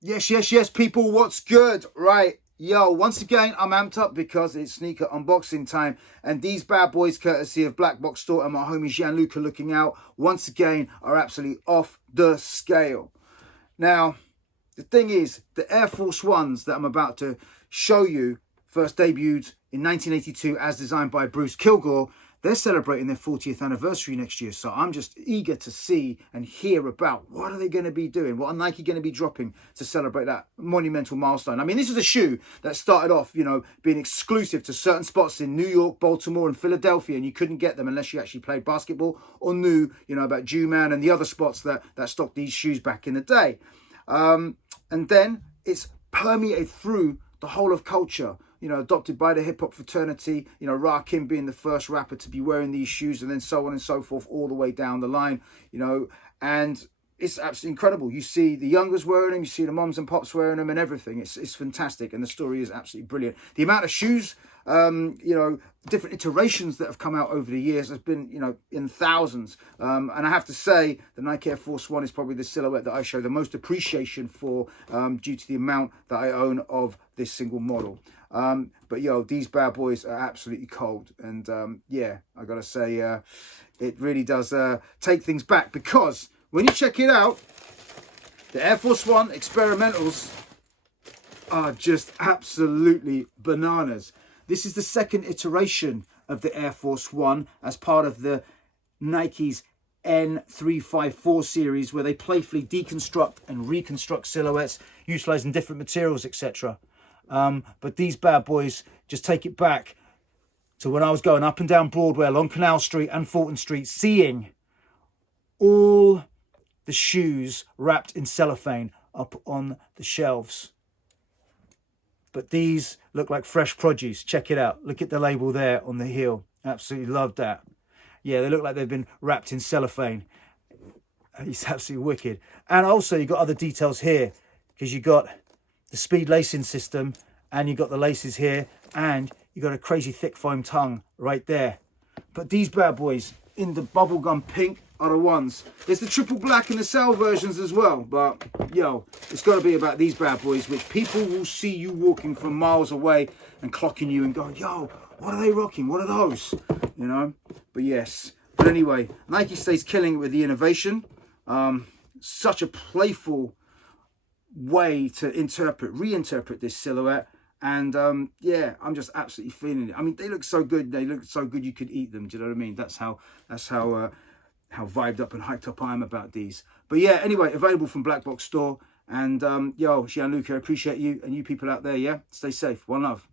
Yes, yes, yes, people, what's good? Right, yo, once again, I'm amped up because it's sneaker unboxing time, and these bad boys, courtesy of Blackbox Store and my homie Gianluca looking out, once again, are absolutely off the scale. Now, the thing is, the Air Force Ones that I'm about to show you first debuted in 1982 as designed by Bruce Kilgore. They're celebrating their 40th anniversary next year, so I'm just eager to see and hear about what are they going to be doing, what are Nike going to be dropping to celebrate that monumental milestone. I mean, this is a shoe that started off, being exclusive to certain spots in New York, Baltimore, and Philadelphia, and you couldn't get them unless you actually played basketball or knew, about Jew-Man and the other spots that stocked these shoes back in the day. And then it's permeated through the whole of culture, adopted by the hip hop fraternity, Rakim being the first rapper to be wearing these shoes, and then so on and so forth, all the way down the line, and it's absolutely incredible. You see the youngers wearing them, you see the moms and pops wearing them and everything. It's fantastic, and the story is absolutely brilliant. The amount of shoes, different iterations that have come out over the years has been, in thousands. And I have to say, the Nike Air Force One is probably the silhouette that I show the most appreciation for, due to the amount that I own of this single model. But these bad boys are absolutely cold, and I gotta say, it really does take things back, because when you check it out, the Air Force One experimentals are just absolutely bananas. This is the second iteration of the Air Force One as part of the Nike's N354 series, where they playfully deconstruct and reconstruct silhouettes utilizing different materials, etc. But these bad boys just take it back to when I was going up and down Broadway along Canal Street and Fulton Street, seeing all the shoes wrapped in cellophane up on the shelves. But these look like fresh produce. Check it out. Look at the label there on the heel. Absolutely love that. Yeah, they look like they've been wrapped in cellophane. It's absolutely wicked. And also you got other details here, because you got the speed lacing system, and you got the laces here, and you got a crazy thick foam tongue right there. But these bad boys in the bubblegum pink are the ones. There's the triple black and the cell versions as well, but it's got to be about these bad boys, which people will see you walking from miles away and clocking you and going, what are they rocking? What are those? But yes. But anyway, Nike stays killing it with the innovation. Such a playful way to reinterpret this silhouette, and I'm just absolutely feeling it. I mean, they look so good. They look so good you could eat them. Do you know what I mean? That's how vibed up and hyped up I am about these. But yeah, anyway, available from Blackbox Store. And Gianluca, appreciate you and you people out there. Yeah, stay safe. One love.